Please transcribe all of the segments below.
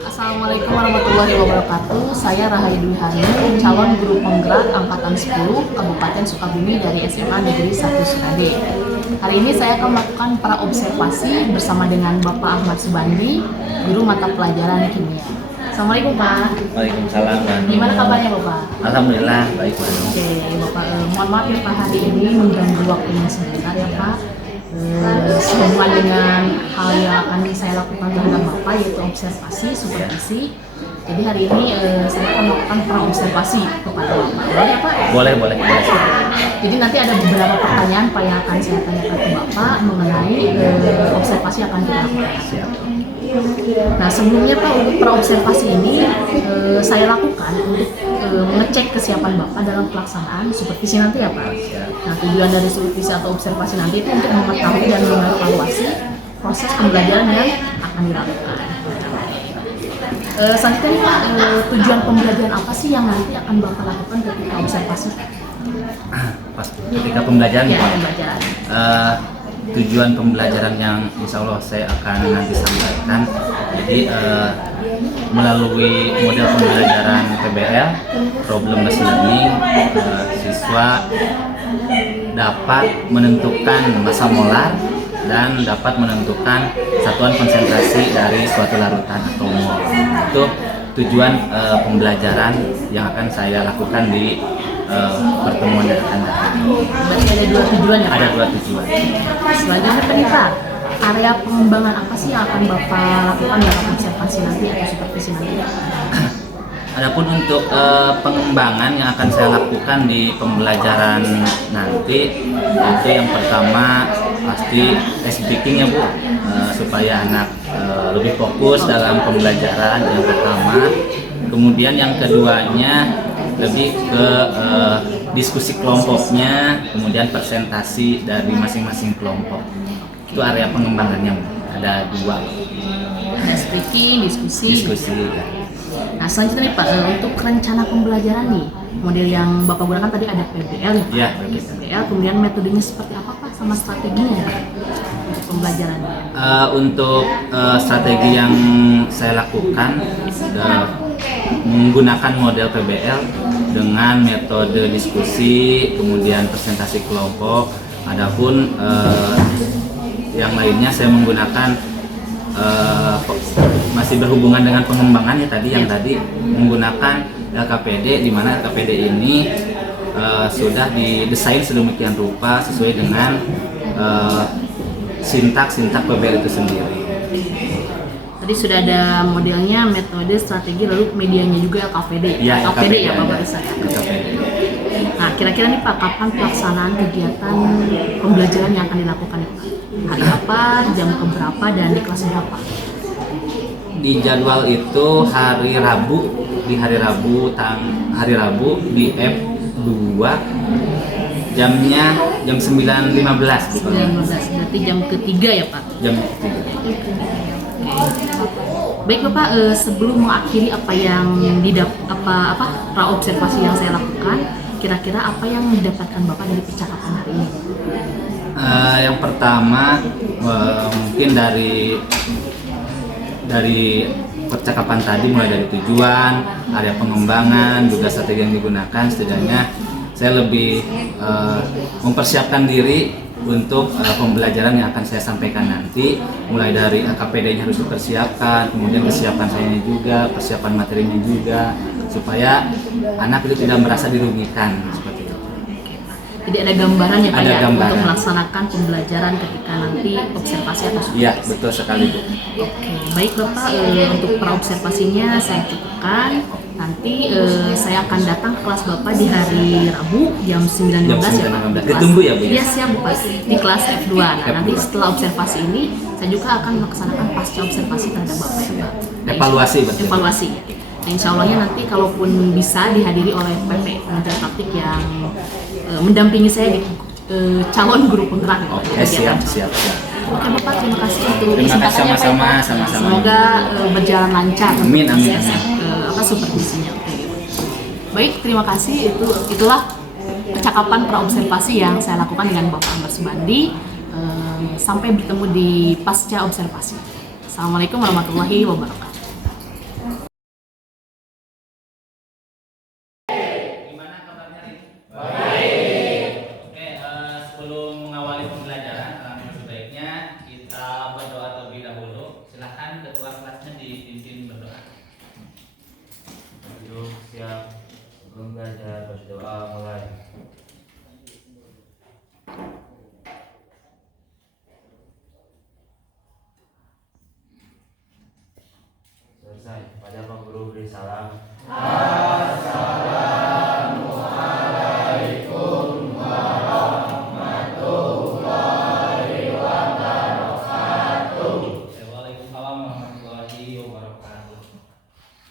Assalamualaikum warahmatullahi wabarakatuh. Saya Rahayu Dwi Hanum, calon guru penggerak angkatan 10 Kabupaten Sukabumi dari SMA Negeri 1 Sukade. Hari ini saya akan melakukan praobservasi bersama dengan Bapak Ahmad Subandi, guru mata pelajaran kimia. Assalamualaikum Pak. Waalaikumsalam. Gimana kabarnya Bapak? Alhamdulillah baik Pak. Oke Bapak, mohon maaf ya Pak, hari ini mengganggu waktunya sebentar ya Pak. Sehubungan dengan hal yang akan saya lakukan terhadap Bapak, yaitu observasi, supervisi. Jadi hari ini saya akan melakukan praobservasi kepada Bapak. Boleh ya Pak? Boleh. Jadi nanti ada beberapa pertanyaan Pak yang akan saya tanyakan ke Bapak mengenai observasi yang akan kita lakukan. Siap. Nah sebelumnya Pak, untuk praobservasi ini saya lakukan untuk mengecek kesiapan Bapak dalam pelaksanaan supervisi nanti ya Pak. Nah tujuan dari supervisi atau observasi nanti itu untuk mengetahui dan mengevaluasi proses pembelajaran yang akan dilakukan. Selanjutnya nih Pak, tujuan pembelajaran apa sih yang nanti akan Bapak lakukan ketika observasi? Pas ketika pembelajaran Ya, Pak. pembelajaran. Tujuan pembelajaran yang insya Allah saya akan nanti sampaikan. Jadi melalui model pembelajaran PBL, problem based learning, siswa dapat menentukan massa molar dan dapat menentukan satuan konsentrasi dari suatu larutan atau mol. Itu tujuan pembelajaran yang akan saya lakukan di pertemuan yang akan datang. Berarti ada dua tujuan ya Pak? Ada dua tujuan. Selanjutnya Pak nih Pak, area pengembangan apa sih yang akan Bapak lakukan dalam observasi nanti atau supervisi nanti? Adapun untuk pengembangan yang akan saya lakukan di pembelajaran nanti, itu yang pertama pasti speaking ya Bu, supaya anak lebih fokus dalam pembelajaran yang pertama. Kemudian yang keduanya lebih ke diskusi kelompoknya, kemudian presentasi dari masing-masing kelompok. Itu area pengembangannya Bu. Ada dua. Ada speaking, diskusi. Ya. Nah selanjutnya nih Pak, untuk rencana pembelajaran nih, model yang Bapak gunakan tadi ada PBL ya Pak? Ya. PBL, kemudian metodenya seperti apa Pak, sama strateginya ya Pak untuk pembelajarannya? Untuk strategi yang saya lakukan menggunakan model PBL dengan metode diskusi, kemudian presentasi kelompok. Adapun yang lainnya saya menggunakan masih berhubungan dengan pengembangan ya tadi yang tadi menggunakan LKPD, di mana LKPD ini sudah didesain sedemikian rupa sesuai dengan sintak PBL itu sendiri. Tadi sudah ada modelnya, metode, strategi, lalu medianya juga LKPD. Ya, LKPD ya Bapak ada. bisa ya. LKPD. Nah kira-kira nih Pak, kapan pelaksanaan kegiatan pembelajaran yang akan dilakukan nih Pak? Hari apa, jam keberapa, dan di kelas berapa? Di jadwal itu hari Rabu di F2, jamnya jam 9.15 berarti jam ketiga ya Pak? jam ketiga. Baik Bapak, sebelum mengakhiri apa yang praobservasi yang saya lakukan, kira-kira apa yang didapatkan Bapak dari percakapan hari ini? Yang pertama mungkin dari percakapan tadi, mulai dari tujuan, area pengembangan, juga strategi yang digunakan, setidaknya saya lebih mempersiapkan diri untuk pembelajaran yang akan saya sampaikan nanti. Mulai dari KPD-nya harus dipersiapkan, kemudian kesiapan saya juga, persiapan materinya juga, supaya anak itu tidak merasa dirugikan seperti itu. Jadi ada gambaran ya Pak Ada ya, gambaran. untuk melaksanakan pembelajaran ketika nanti observasi atau supervisi. Iya, betul sekali Bu. Oke, baik Bapak, untuk praobservasinya saya cukupkan. Nanti saya akan datang ke kelas Bapak di hari Rabu jam 9.15 ya Pak. Di kelas- Ditunggu ya Bu ya? Iya siap Bu Pak, di kelas F2. Nah, nanti setelah observasi ini saya juga akan melaksanakan pasca observasi terhadap Bapak ya Pak. Nah, Evaluasi berarti. Evaluasi. Nah, insya Allahnya nanti kalaupun bisa dihadiri oleh PP pengajar praktik yang mendampingi saya di calon guru penggerak ya Pak. Oke, siap. Oke Bapak, terima kasih untuk Terima kasih, kesempatannya, Pak, ya, Pak. sama-sama. Semoga berjalan lancar. Amin. Supervisinya. Baik, terima kasih. Itulah percakapan praobservasi yang saya lakukan dengan Bapak Ahmad Subandi. Sampai bertemu di pasca observasi. Assalamualaikum warahmatullahi wabarakatuh.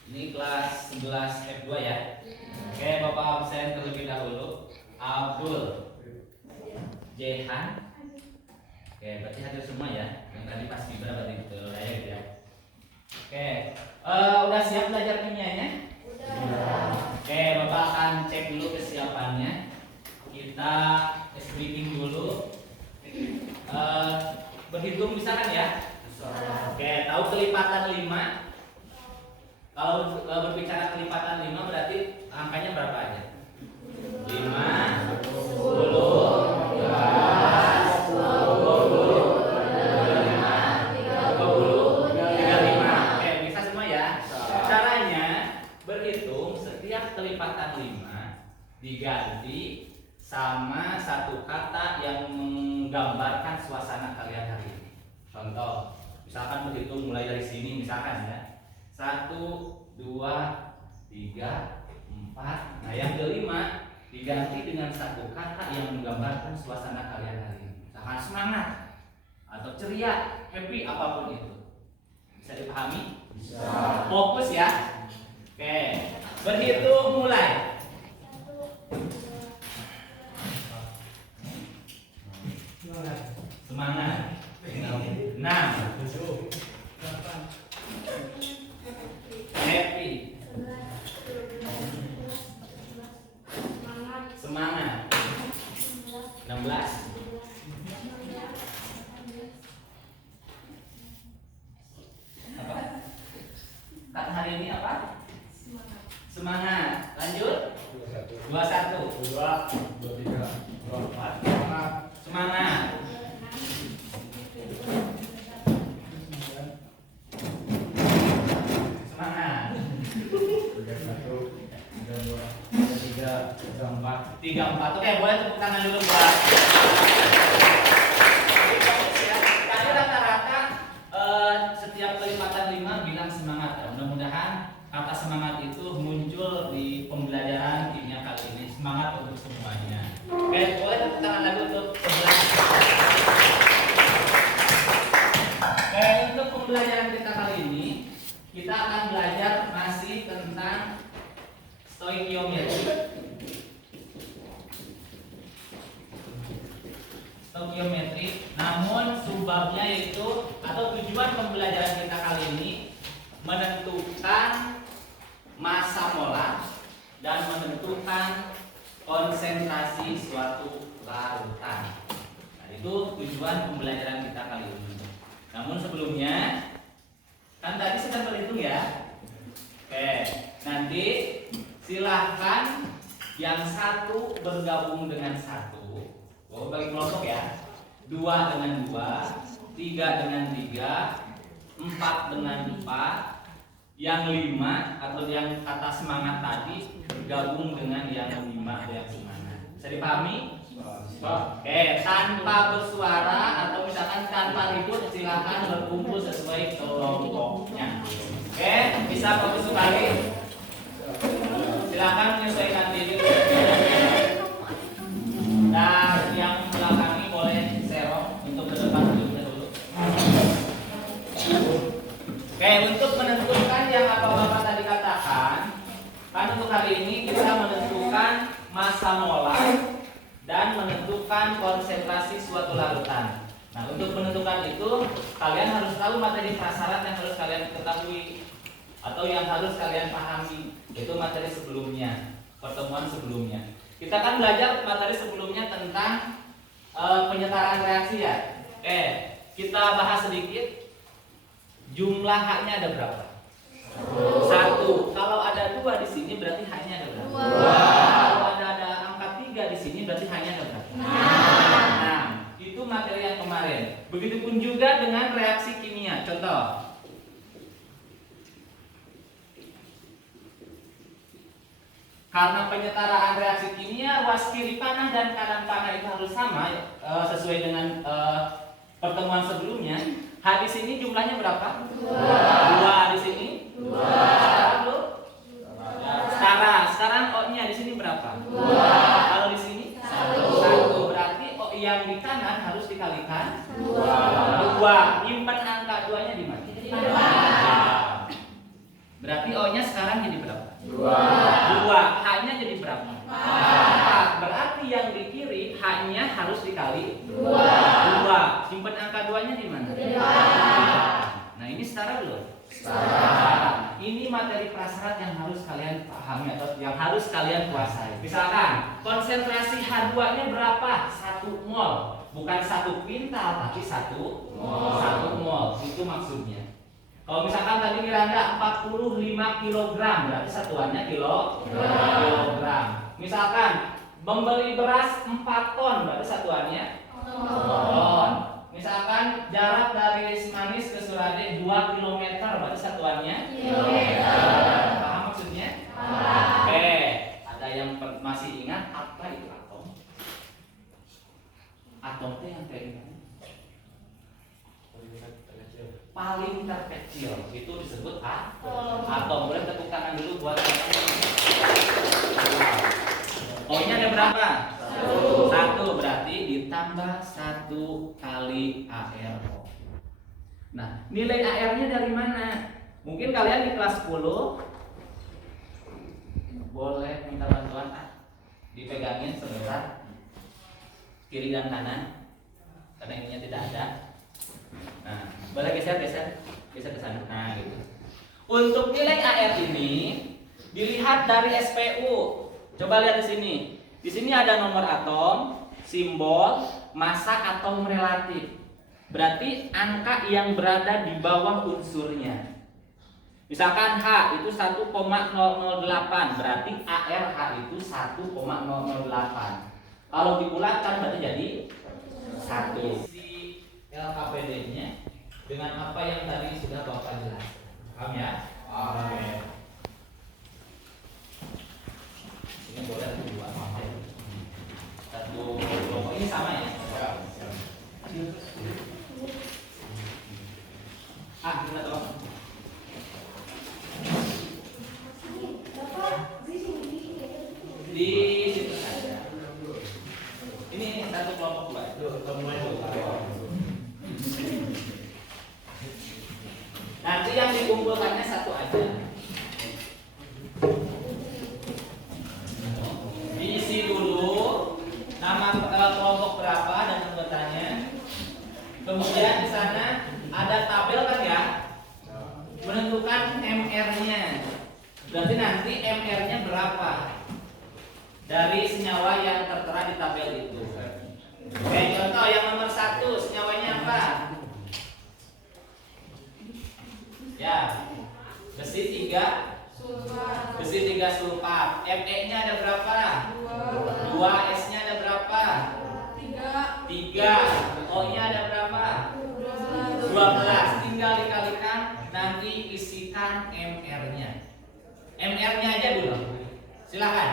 Ini kelas 11 F2 ya. Oke, Bapak absen terlebih dahulu. Abdul Jehan. Oke, berarti hadir semua ya. Yang tadi pas Fibra berarti betul ya gitu ya. Oke, udah siap belajar kimianya? Udah. Oke, Bapak akan cek dulu kesiapannya. Kita speaking dulu. Berhitung bisa kan ya? Oke, tahu kelipatan 5? Kalau berbicara kelipatan 5 berarti angkanya berapa aja? 5, 10, 15, 20, 25, 35. Oke, bisa semua ya? Caranya berhitung setiap kelipatan 5 diganti sama satu kata yang menggambarkan suasana kalian hari ini. Contoh, misalkan berhitung mulai dari sini misalkan ya. 1, 2, 3, 4. Nah yang kelima diganti dengan satu kata yang menggambarkan suasana kalian hari ini. Misalkan semangat atau ceria, happy, apapun itu. Bisa dipahami? Bisa. Fokus ya. Oke, berhitung mulai. Semangat. 6. Happy. Semangat. 16. Apa? Kata hari ini apa? Semangat. Lanjut. 21. 2, 23, 24. Semangat. Semangat. 34. Oke, boleh tepuk tangan dulu buat. Tadi rata-rata setiap kelipatan 5 bilang semangat ya. Mudah-mudahan kata semangat itu muncul di pembelajaran kimia kali ini. Semangat untuk semuanya. Oke, boleh tepuk tangan lagi untuk 11. Oke, untuk pembelajaran kita kali ini kita akan belajar masih tentang stoikiometri. Stoikiometri, namun subbabnya yaitu atau tujuan pembelajaran kita kali ini menentukan massa molar dan menentukan konsentrasi suatu larutan. Nah, itu tujuan pembelajaran kita kali ini. Namun sebelumnya kan tadi sedang berhitung ya. Oke, nanti silahkan yang satu bergabung dengan satu. Oh, bagi kelompok ya. 2 dengan 2, 3 dengan 3, 4 dengan 4. Yang 5 atau yang kata semangat tadi bergabung dengan yang 5 atau yang semangat. Bisa dipahami? Oke, tanpa bersuara atau misalkan tanpa ribut silakan berkumpul sesuai kelompoknya. Oke, bisa fokus sekali. Silakan menyesuaikan diri. Dan yang belakangi boleh serong untuk ke depan dulu. Oke, untuk menentukan yang apa Bapak tadi katakan, kan untuk hari ini kita menentukan massa molar dan menentukan konsentrasi suatu larutan. Nah, untuk menentukan itu kalian harus tahu materi prasyarat yang harus kalian ketahui atau yang harus kalian pahami, itu materi sebelumnya, pertemuan sebelumnya. Kita kan belajar materi sebelumnya tentang penyetaraan reaksi ya. Kita bahas sedikit. Jumlah H-nya ada berapa? 1. Kalau ada 2 di sini berarti H-nya ada berapa? 2. Kalau ada angka 3 di sini berarti H-nya ada berapa? 6. Itu materi yang kemarin. Begitupun juga dengan reaksi kimia. Contoh. Karena penyetaraan reaksi kimia, ruas kiri panah dan kanan panah itu harus sama sesuai dengan pertemuan sebelumnya. H di sini jumlahnya berapa? 2 di sini. 2. Setara. Sekarang O-nya di sini berapa? 2. Kalau di sini 1. Berarti O yang di kanan harus dikalikan 2. Nyimpen angka 2-nya di mana? Berarti O-nya sekarang materi prasyarat yang harus kalian pahami atau yang harus kalian kuasai. Misalkan konsentrasi H2-nya berapa? 1 mol. Bukan 1 kuintal tapi 1 mol. Itu maksudnya. Kalau misalkan tadi Miranda 45 kg, berarti satuannya kilogram. Misalkan membeli beras 4 ton, berarti satuannya ton. Misalkan jarak dari Manis ke Surade 2 km, berarti satuannya kilometer. Paham maksudnya? Oke, ada yang masih ingat apa itu atom? Atom itu yang kayak gimana? Paling terkecil itu disebut atom. Boleh tepuk tangan dulu buat O-nya ada berapa? 1, berarti ditambah 1 kali ARO. Nah, nilai AR-nya dari mana? Mungkin kalian di kelas 10 boleh minta bantuan dipegangin sebentar kiri dan kanan karena ininya tidak ada. Nah, boleh geser ke sana. Nah, gitu. Untuk nilai AR ini dilihat dari SPU. Coba lihat di sini. Di sini ada nomor atom, simbol, massa atom relatif. Berarti angka yang berada di bawah unsurnya. Misalkan H itu 1,008, berarti ARH itu 1,008. Kalau dibulatkan berarti jadi 1. Si LKPD-nya dengan apa yang tadi sudah Bapak jelaskan. Paham ya? Oke. Ini boleh 2 satu kelompok ini sama ya? Kita tolong. Di situ saja. Ini satu kelompok 2. Nanti yang dikumpulkannya satu aja. Diisi dulu nama kelompok berapa dan anggotanya. Kemudian di sana ada tabel kan ya, menentukan MR-nya. Berarti nanti MR-nya berapa dari senyawa yang tertera di tabel itu. Oke, contoh yang nomor 1 senyawanya apa? Ya, besi 3 sulfat. Fe-nya ada berapa? 2. S-nya ada berapa? 3. O-nya ada berapa? 12. Tinggal dikalikan, nanti isikan MR-nya. MR-nya aja dulu. Silakan.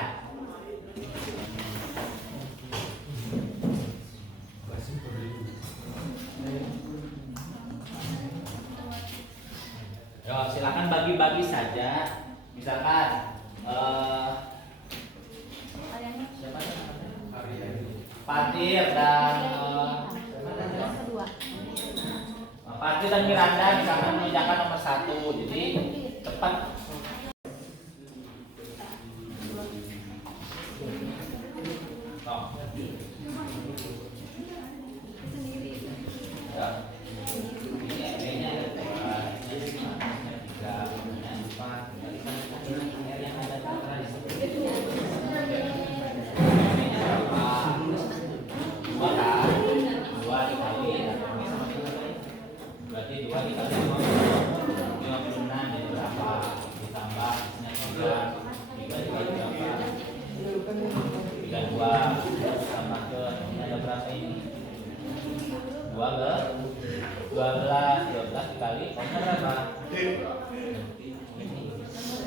Yo, silakan bagi-bagi saja. Misalkan siapa namanya? Fatir dan Fatir dan Miranda misalkan mengerjakan nomor 1. Jadi cepat. Ya. Berarti 2 dikali 56 jadi berapa? Ditambah isinya 3 dikali berapa? 32 tambah ke ini ada berapa ini? 2 ke 12 dikali pokoknya berapa?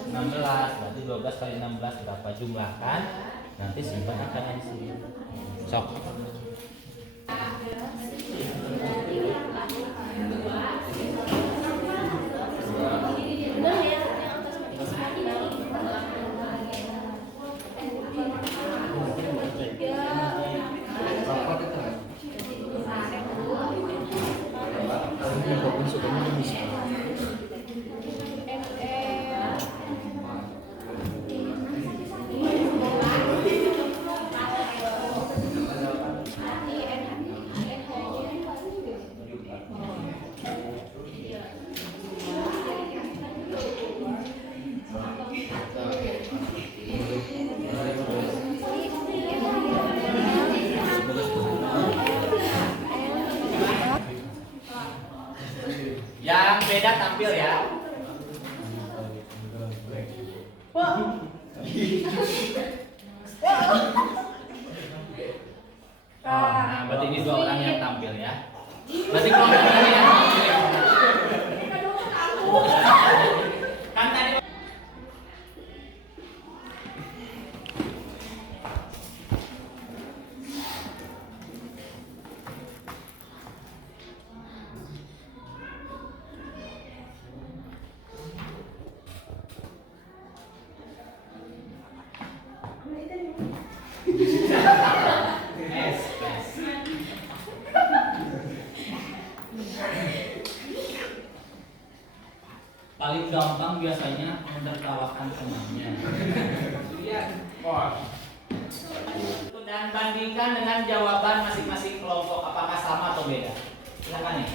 16. Berarti 12 kali 16 berapa? Jumlahkan, nanti simpan angkanya di sini. Sok. beda tampil ya. Nah, berarti ini 2 orang yang tampil ya. Berarti kelompok ini yang tampil ya. Kan tadi paling gampang biasanya menertawakan temannya. Dan bandingkan dengan jawaban masing-masing kelompok, apakah sama atau beda? Silakan nih.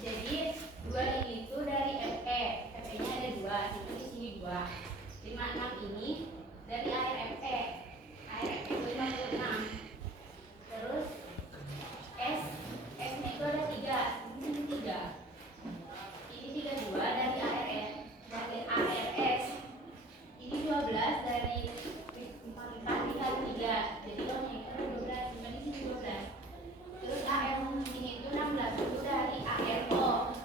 Jadi 2 ini itu dari FE, FE-nya ada 2, di sini 2. 56 ini dari ARFE, ARFE itu 56. Terus S-nya itu ada 3, ini 3. Ini 32 dari ARF, dari ARS. Ini 12 dari 4 dikali 3, jadi kalau yang itu 12, ini sini 12. Terus AR ini itu 16, itu dari ARO.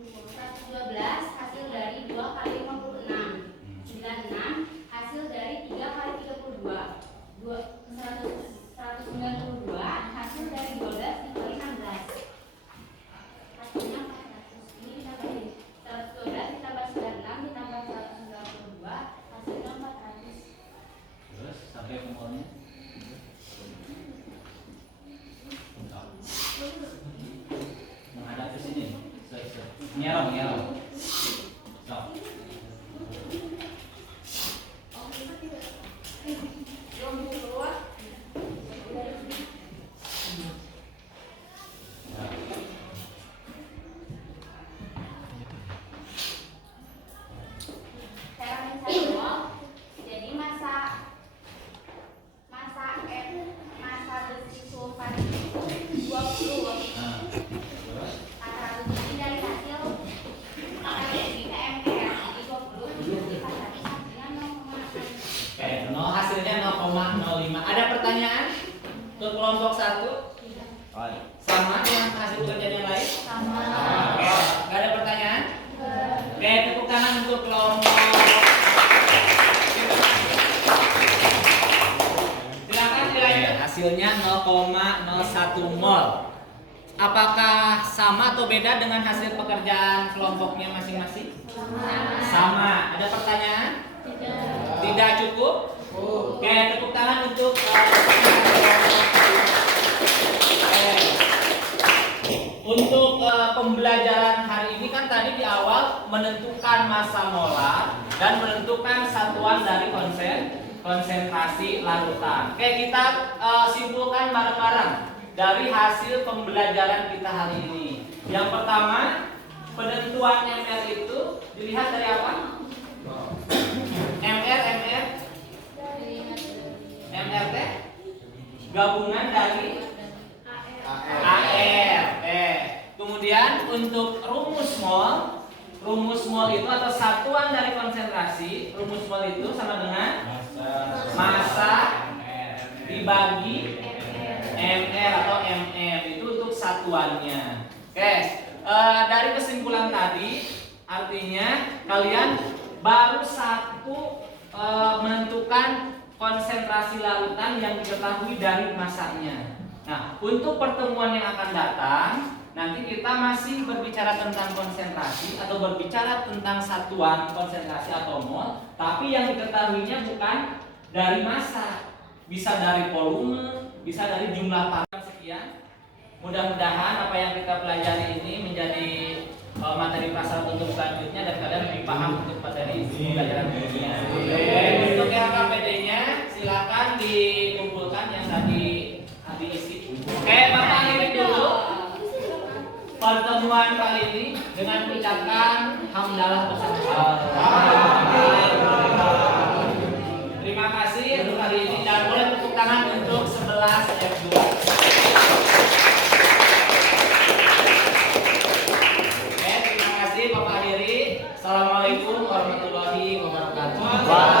112 hasil dari 2 kali 56. 96 hasil dari 3 kali 32. 192 hasil dari 12 dikali 16. Hasilnya 400. Ini ditambahin 112 ditambah 96 ditambah 192 hasilnya 400. Terus sampai nomornya. Menghadap ke sini. Nyerong. Stop. Cara mencari jadi masa besi sulfat itu 20. Nah, 400 ini dari hasil ini ke MR, jadi 20 jadi 400 hasilnya 0,6. oke, hasilnya 0,05. Ada pertanyaan untuk kelompok 1? Sama dengan hasil pekerjaan yang lain? Sama. Oke, nggak ada pertanyaan? Oke, tepuk tangan untuk kelompok. Silakan dilanjut. Hasilnya 0,01 mol. Apakah sama atau beda dengan hasil pekerjaan kelompoknya masing-masing? Sama. Ada pertanyaan? Tidak cukup? Oke, tepuk tangan untuk untuk pembelajaran hari ini kan tadi di awal menentukan massa molar dan menentukan satuan dari konsentrasi larutan. Oke, kita simpulkan bareng-bareng dari hasil pembelajaran kita hari ini. Yang pertama, penentuan MR itu dilihat dari apa? MRT gabungan dari AR. Kemudian untuk rumus mol itu atau satuan dari konsentrasi, rumus mol itu sama dengan massa dibagi MR atau MM, itu untuk satuannya. Oke, dari kesimpulan tadi artinya kalian baru satu menentukan konsentrasi larutan yang diketahui dari massanya. Nah, untuk pertemuan yang akan datang, nanti kita masih berbicara tentang konsentrasi atau berbicara tentang satuan konsentrasi atau mol, tapi yang diketahuinya bukan dari massa, bisa dari volume, bisa dari jumlah partikel. Sekian. Mudah-mudahan apa yang kita pelajari ini menjadi materi prasyarat untuk selanjutnya dan kalian lebih paham untuk materi pembelajaran berikutnya. Untuk LKPD-nya silakan dikumpulkan yang tadi diisi. Oke, Bapak akhiri dulu pertemuan kali ini dengan mengucapkan hamdalah bersama. Terima kasih untuk hari ini dan boleh tepuk tangan untuk 11 F2. Assalamualaikum warahmatullahi wabarakatuh.